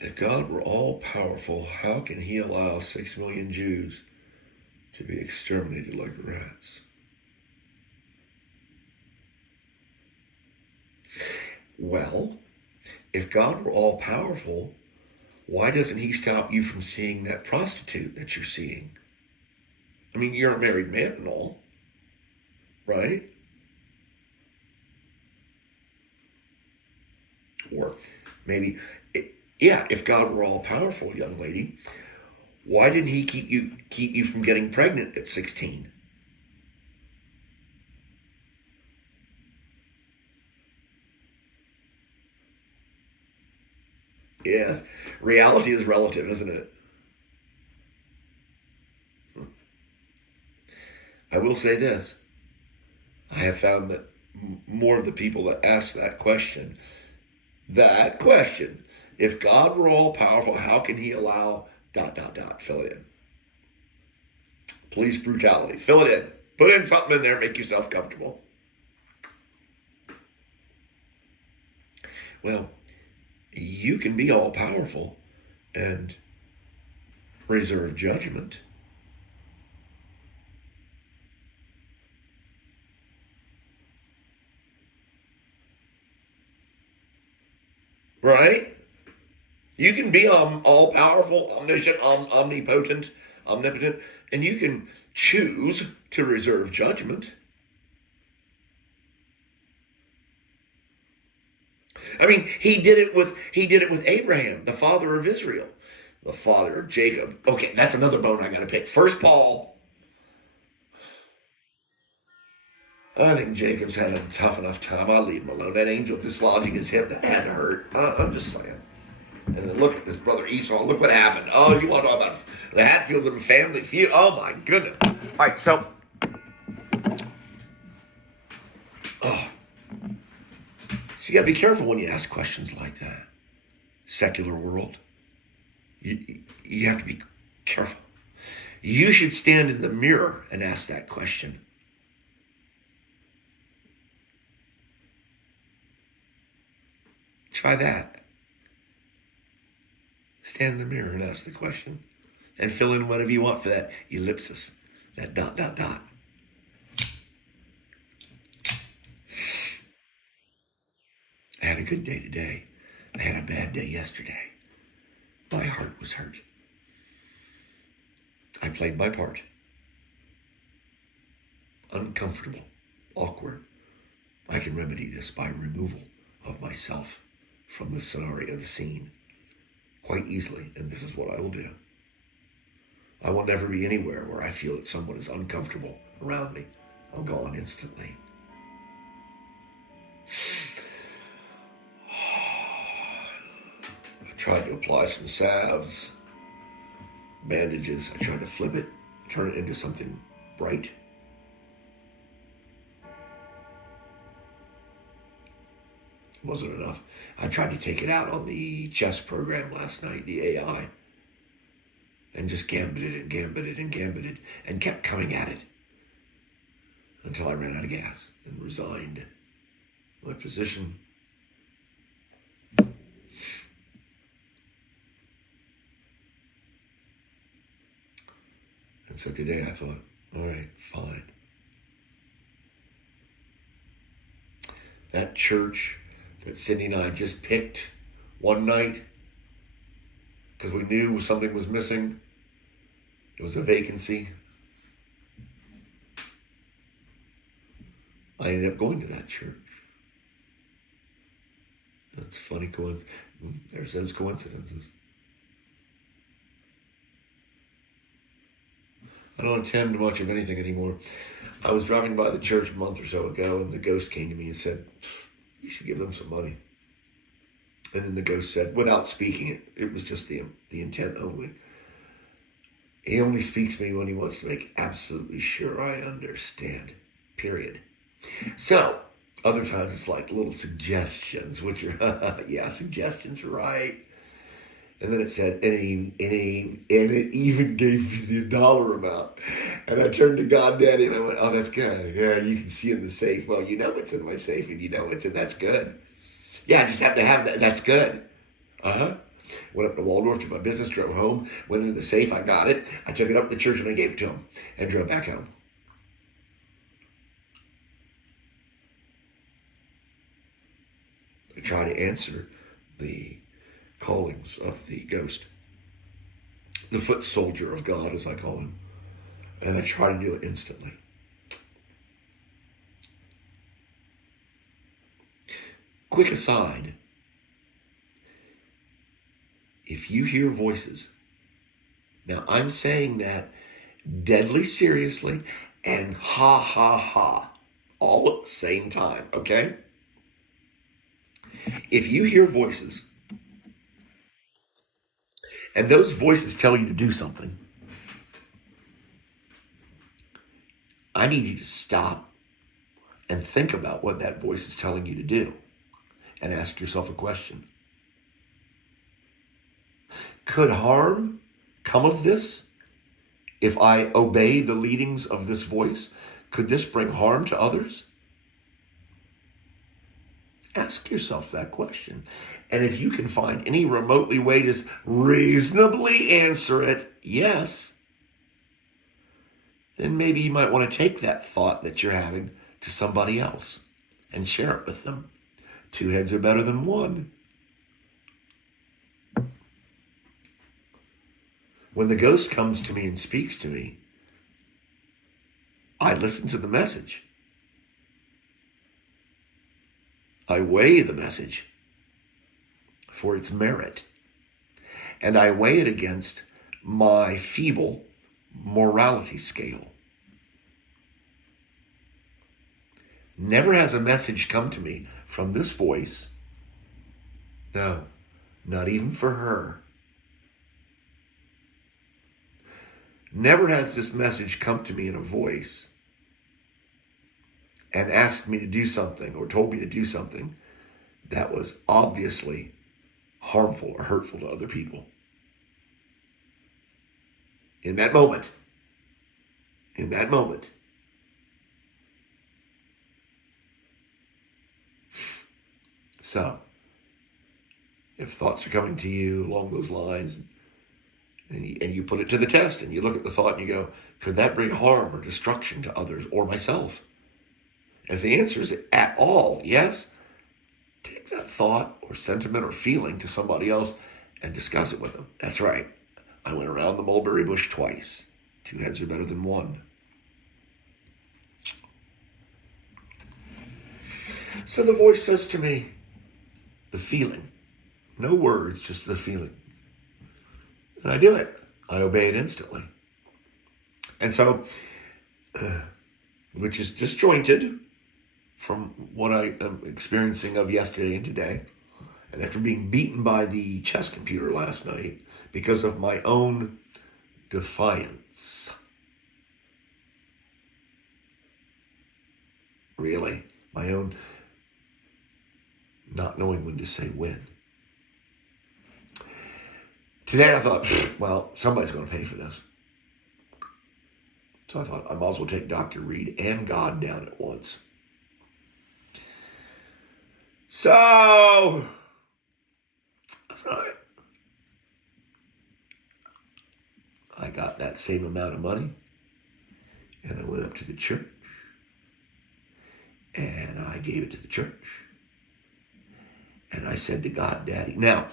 If God were all powerful, how can he allow 6 million Jews to be exterminated like rats? Well, if God were all powerful, why doesn't he stop you from seeing that prostitute that you're seeing? I mean, you're a married man and all, right? Or maybe, yeah, if God were all powerful, young lady, why didn't he keep you from getting pregnant at 16? Yes, reality is relative, isn't it? I will say this. I have found that more of the people that ask that question, if God were all powerful, how can he allow ... fill it in. Police brutality, fill it in. Put in something in there, make yourself comfortable. Well, you can be all powerful and reserve judgment. Right? You can be all powerful, omniscient, omnipotent, and you can choose to reserve judgment. I mean, he did it with Abraham, the father of Israel, the father of Jacob. Okay, that's another bone I got to pick. First Paul. I think Jacob's had a tough enough time. I'll leave him alone. That angel dislodging his hip, that had to hurt. I'm just saying. And then look at this brother Esau. Look what happened. Oh, you want to talk about the Hatfield and family feud? Oh, my goodness. All right, so. Oh. So you got to be careful when you ask questions like that. Secular world. You have to be careful. You should stand in the mirror and ask that question. Try that. Stand in the mirror and ask the question. And fill in whatever you want for that ellipsis, that ... I had a good day today. I had a bad day yesterday. My heart was hurt. I played my part. Uncomfortable, awkward. I can remedy this by removal of myself from the scenario, the scene, quite easily, and this is what I will do. I will never be anywhere where I feel that someone is uncomfortable around me. I'll go on instantly. I tried to apply some salves, bandages. I tried to flip it, turn it into something bright. It wasn't enough. I tried to take it out on the chess program last night, the AI, and just gambited and kept coming at it until I ran out of gas and resigned my position. And so today I thought, all right, fine. That church that Cindy and I just picked one night because we knew something was missing. It was a vacancy. I ended up going to that church. That's funny coincidence. There's those coincidences. I don't attend much of anything anymore. I was driving by the church a month or so ago, and the ghost came to me and said, you should give them some money. And then the ghost said, without speaking it, it was just the intent only. He only speaks to me when he wants to make absolutely sure I understand, period. So, other times it's like little suggestions, which are, yeah, suggestions, right. And then it said, and it even gave me the dollar amount. And I turned to God Daddy and I went, oh, that's good. Yeah, you can see in the safe. Well, you know it's in my safe and you know it's in, that's good. Yeah, I just have to have that. That's good. Uh-huh. Went up to Waldorf to my business, drove home, went into the safe, I got it, I took it up to the church and I gave it to him and drove back home. I try to answer the callings of the ghost, the foot soldier of God, as I call him, and I try to do it instantly. Quick aside, if you hear voices, now I'm saying that deadly seriously and ha ha ha, all at the same time, okay? If you hear voices and those voices tell you to do something, I need you to stop and think about what that voice is telling you to do and ask yourself a question. Could harm come of this if I obey the leadings of this voice? Could this bring harm to others? Ask yourself that question. And if you can find any remotely way to reasonably answer it, yes, then maybe you might want to take that thought that you're having to somebody else and share it with them. Two heads are better than one. When the ghost comes to me and speaks to me, I listen to the message. I weigh the message for its merit, and I weigh it against my feeble morality scale. Never has a message come to me from this voice. No, not even for her. Never has this message come to me in a voice and asked me to do something or told me to do something that was obviously harmful or hurtful to other people. In that moment. So, if thoughts are coming to you along those lines, and you put it to the test, and you look at the thought and you go, could that bring harm or destruction to others or myself? And if the answer is at all yes, take that thought or sentiment or feeling to somebody else and discuss it with them. That's right. I went around the mulberry bush twice. Two heads are better than one. So the voice says to me, the feeling, no words, just the feeling. And I do it. I obey it instantly. And so, which is disjointed from what I am experiencing of yesterday and today. And after being beaten by the chess computer last night because of my own defiance. Really, my own not knowing when to say when. Today I thought, well, somebody's going to pay for this. So I thought I might as well take Dr. Reed and God down at once. So, that's all right. I got that same amount of money, and I went up to the church, and I gave it to the church. And I said to God, Daddy. Now,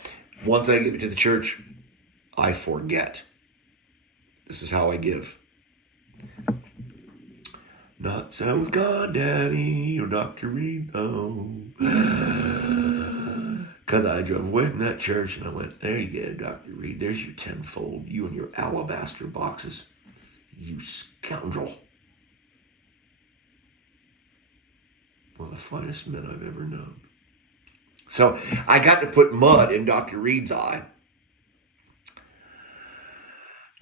once I give it to the church, I forget. This is how I give. Not so with God, Daddy, or Dr. Reed, no. Because I drove away from that church and I went, there you go, Dr. Reed, there's your tenfold, you and your alabaster boxes. You scoundrel. One of the finest men I've ever known. So I got to put mud in Dr. Reed's eye.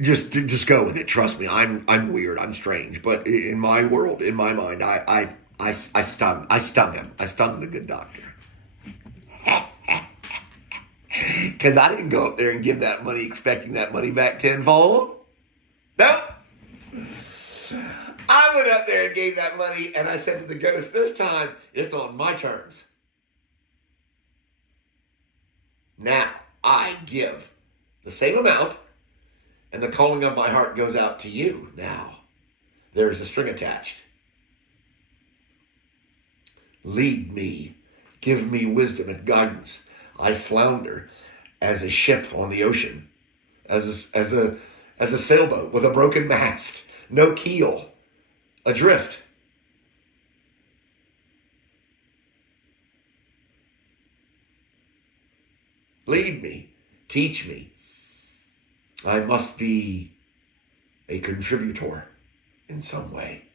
Just go with it. Trust me, I'm weird. I'm strange. But in my world, in my mind, I stung him. I stung the good doctor. Because I didn't go up there and give that money expecting that money back tenfold. Nope. I went up there and gave that money, and I said to the ghost, this time it's on my terms. Now, I give the same amount, and the calling of my heart goes out to you now. There's a string attached. Lead me. Give me wisdom and guidance. I flounder as a ship on the ocean, as a sailboat with a broken mast, no keel, adrift. Lead me. Teach me. I must be a contributor in some way.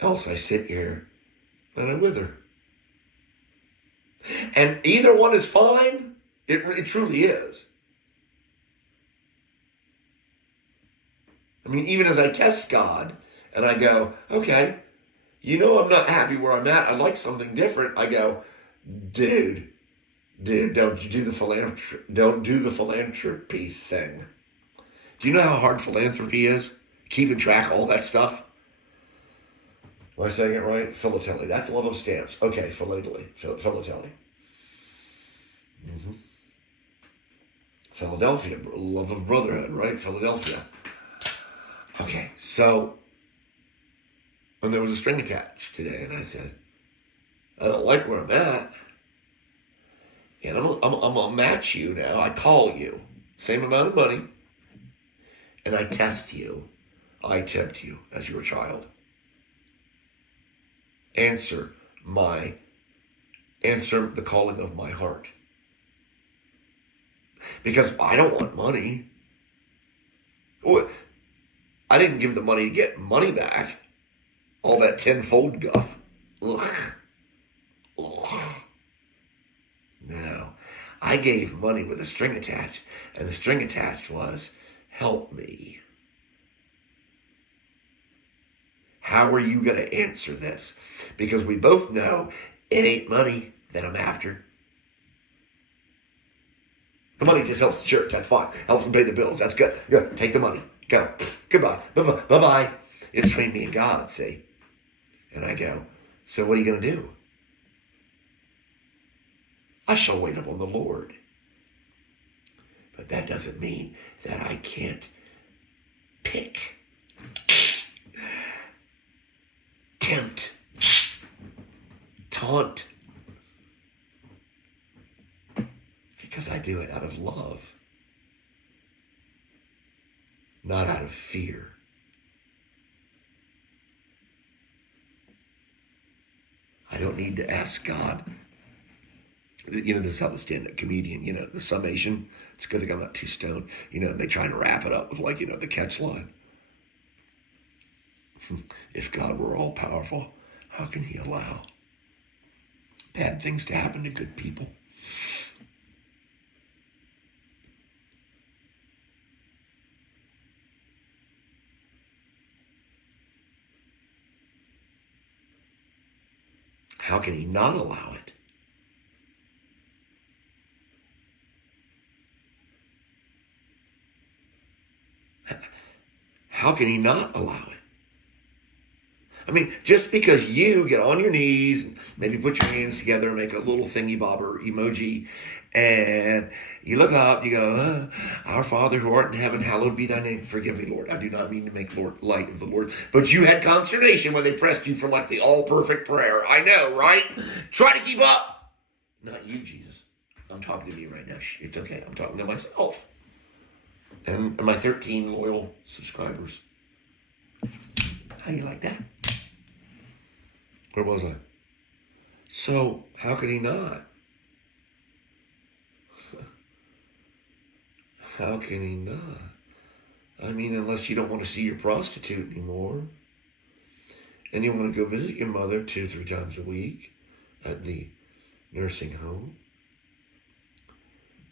Else I sit here and I wither. And either one is fine. It truly is. I mean, even as I test God and I go, okay, I'm not happy where I'm at. I'd like something different. I go, dude, don't do the philanthropy thing. Do you know how hard philanthropy is? Keeping track of all that stuff? Am I saying it right? Philately. That's love of stamps. Okay, philately. Philately. Mm-hmm. Philadelphia. Love of brotherhood, right? Philadelphia. Okay, so when there was a string attached today, and I said, I don't like where I'm at. And I'm going to match you now. I call you. Same amount of money. And I test you. I tempt you as your child. Answer the calling of my heart. Because I don't want money. I didn't give the money to get money back. All that tenfold guff. Ugh. No. I gave money with a string attached, and the string attached was, help me. How are you going to answer this? Because we both know it ain't money that I'm after. The money just helps the church. That's fine. Helps them pay the bills. That's good. Go. Take the money. Go. Goodbye. Bye-bye. Bye-bye. It's between me and God, see? And I go, so what are you going to do? I shall wait upon the Lord. But that doesn't mean that I can't pick, tempt, taunt. Because I do it out of love, not out of fear. I don't need to ask God. This is how the stand-up comedian, the summation. It's a good thing I'm not too stoned. They try to wrap it up with the catch line. If God were all powerful, how can he allow bad things to happen to good people? How can he not allow it? How can he not allow it? I mean, just because you get on your knees and maybe put your hands together and make a little thingy bobber emoji, and you look up, you go, our Father who art in heaven, hallowed be thy name. Forgive me, Lord. I do not mean to make light of the Lord. But you had consternation when they pressed you for the all-perfect prayer. I know, right? Try to keep up. Not you, Jesus. I'm talking to me right now. It's okay. I'm talking to myself. And my 13 loyal subscribers. How you like that? Where was I? So, how could he not? How can he not? I mean, unless you don't want to see your prostitute anymore, and you want to go visit your mother 2-3 times a week at the nursing home,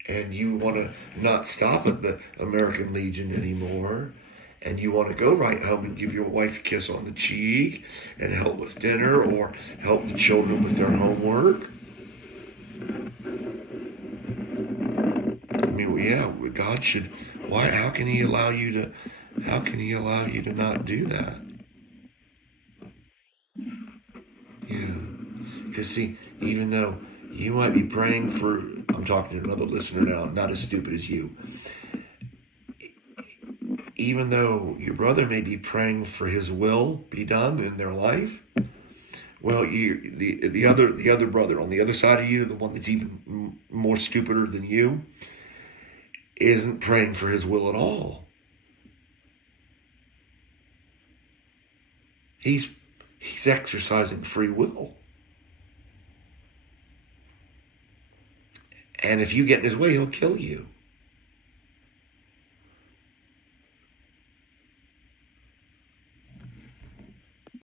and you want to not stop at the American Legion anymore, and you want to go right home and give your wife a kiss on the cheek and help with dinner or help the children with their homework. I mean, yeah, God should. Why? How can he allow you to not do that? Yeah. Because see, even though you might be praying for, I'm talking to another listener now, not as stupid as you. Even though your brother may be praying for his will be done in their life, well, the other brother on the other side of you, the one that's even more stupider than you, isn't praying for his will at all. He's exercising free will. And if you get in his way, he'll kill you.